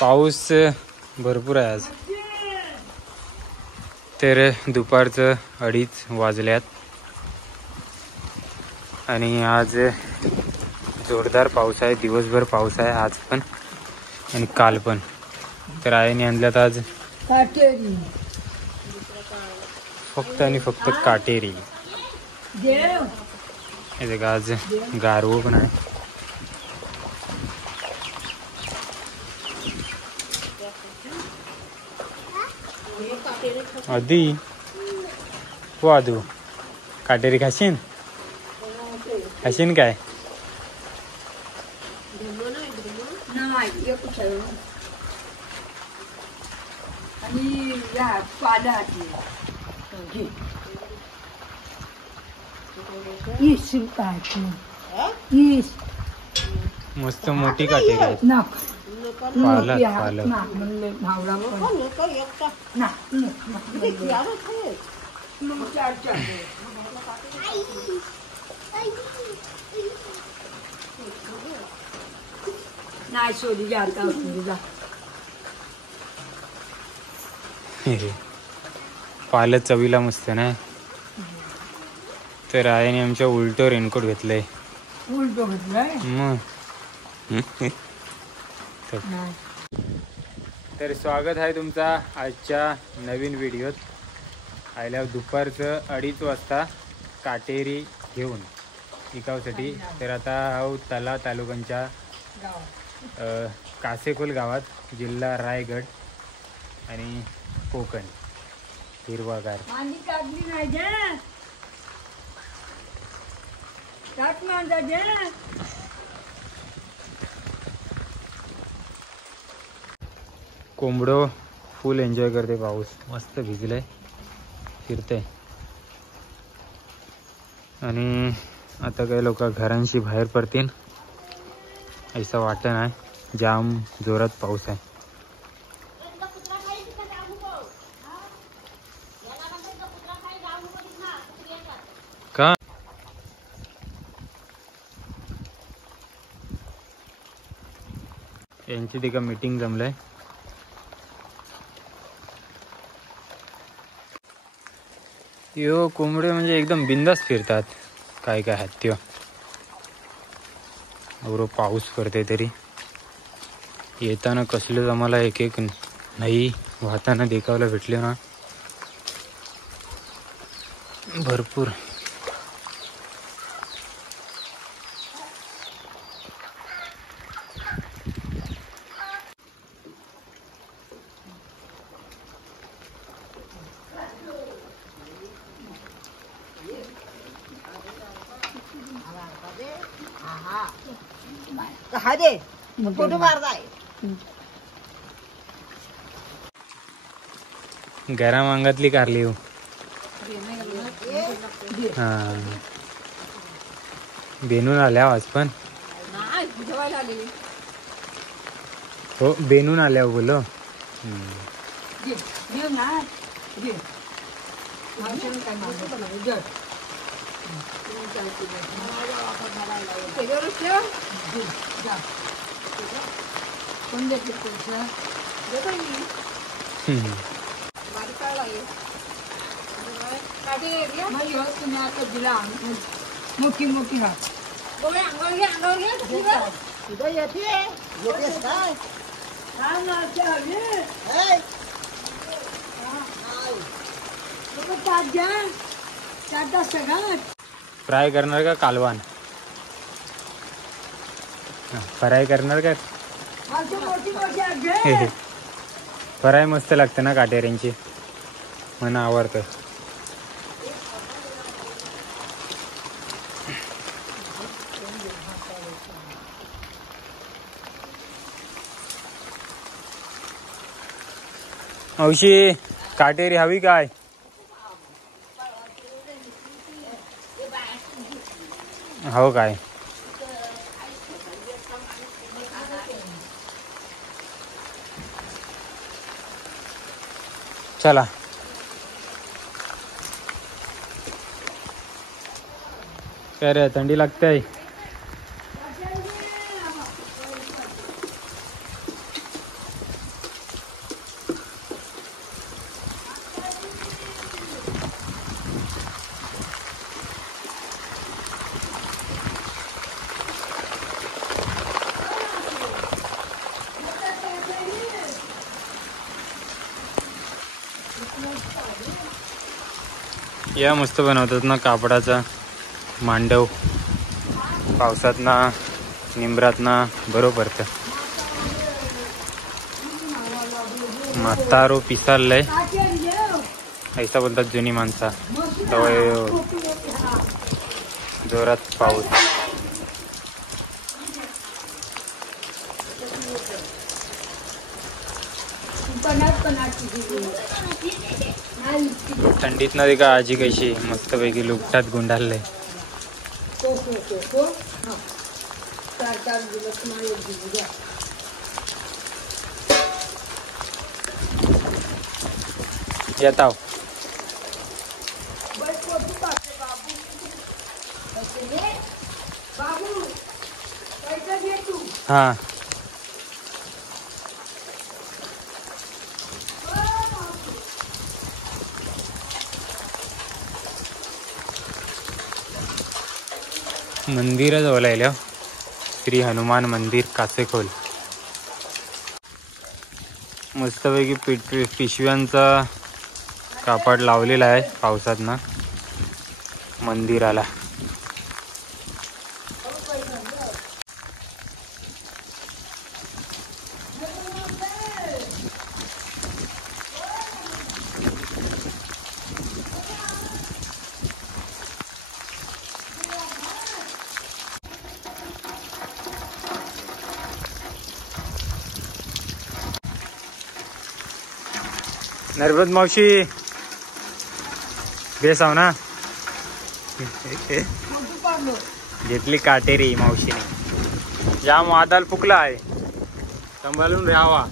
पाऊस भरपूर आहे आज. तर दुपारचं 2:30 वाजल्यात आणि आज जोरदार पाऊस आहे. दिवसभर पाऊस आहे आज पण आणि काल पण. तर आईने आणल्यात आज काटेरी, फक्त आणि फक्त काटेरी. हे बघा आज गारवो पण आहे. आधी हो आदू काटेरी खाशीन काय? आणि या पाला मस्त मोठी काटेरी आहे. पालक पालक नाही सोडी जाता पालक चवीला मस्त ना. तर आईने आमच्या उलट रेनकोट घेतलंय. उलटो घेतलाय मग तर स्वागत आहे तुमचा आजच्या नवीन व्हिडिओत. आल्यावर दुपारचं 2:30 वाजता काटेरी घेऊन विकावसाठी. तर आता आहोत तला तालुक्यांच्या कासेखोल गावात, जिल्हा रायगड आणि कोकण. हिरवागार कोंबडो फुल एन्जॉय करते. पाऊस मस्त भिजलंय, फिरते. आणि आता काही लोक घरांशी बाहेर पडतील असं वाटत नाही. जाम जोरात पाऊस आहे. का यांची तिका मीटिंग जमलंय. यो कोंबडे म्हणजे एकदम बिंदास फिरतात. काय काय आहेत त्यो. एवढं पाऊस पडते तरी येताना कसलेच आम्हाला एक एक नाही वाहताना देखावला भेटले ना भरपूर. गरम अंगातली कारली हो. हा बेनून आल्या आज पण हो. बेनून आल्या बोलो. मोठी मोठी फ्राय करणार का कालवान? फ्राय करणार का? फ्राय मस्त लागतं ना काटेऱ्यांची, मला आवडतं. मावशी काटेरी हवी काय? हो काय? चला काय रे, थंडी लागते. या मस्त बनवतात ना कापडाचा मांडव, पावसात ना निंबरात ना बरोबर तर म्हातारो पिसालय ऐसा बोलतात जुनी माणसा. तवय जोरात पाऊस. थंडीत ना का आजी कशी मस्तपैकी लुकटात गुंडाळले. येताव हा. मंदिर जवळ श्री हनुमान मंदिर कासेखोल. मस्तपैकी पिशव्यांचा कापड लावलेला आहे पावसात ना मंदिराला. नर्मद मावशी बेसाव ना घेतली काटेरी मावशीने. जाम वादाल फुकला आहे, सांभाळून राहावा.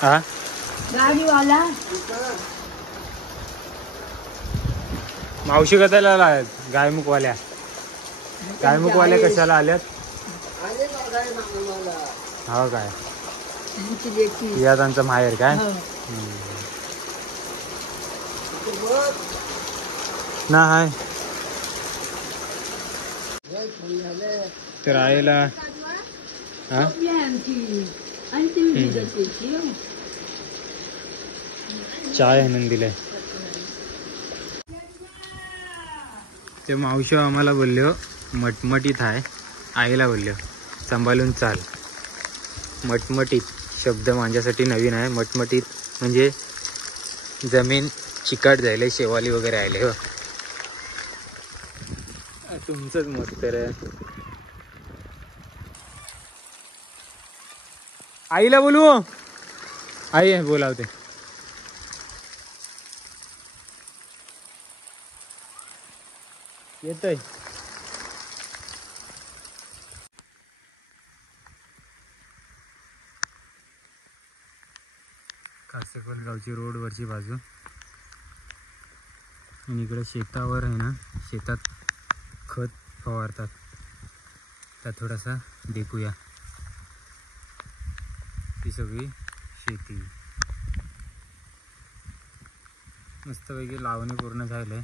हा गाडीवाला मावशी कशाला आल्यात? गायमुखवाल्या कशाला आल्यात? हो काय या त्यांचं माहेर काय ना हाय तर आईला हा चाय आणून दिले. ते मावशी आम्हाला बोलले मटमटीत आहे, आईला बोलले सांभाळून चाल. मटमटीत शब्द माझ्यासाठी नवीन आहे. मटमटीत म्हणजे जमीन चिकट जायले, शेवाली वगैरे आले. हो तुमचंच मस्त रे. आईला बोलू, आई बोलावते. येतोय कासेखोल गावची रोडवरची बाजू. आणि इकडे शेतावर आहे ना, शेतात खत फवारतात. तर थोडासा देखूया ती सगळी शेती. मस्तपैकी लावणी पूर्ण झाले.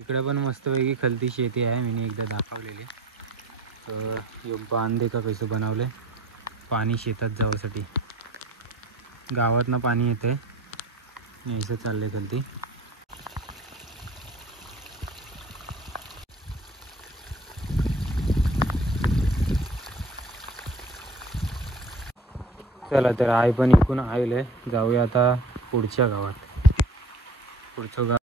इकडे पण मस्तपैकी खलती शेती आहे, मी एकदा दाखवलेली. तर यो बांध का कसं बनवले, पाणी शेतात जाण्यासाठी. गावातनं पाणी येते, असं चालले खलती. चला तर आई पण इकून आले, जाऊया आता पुढच्या गावात. पुढचं गाव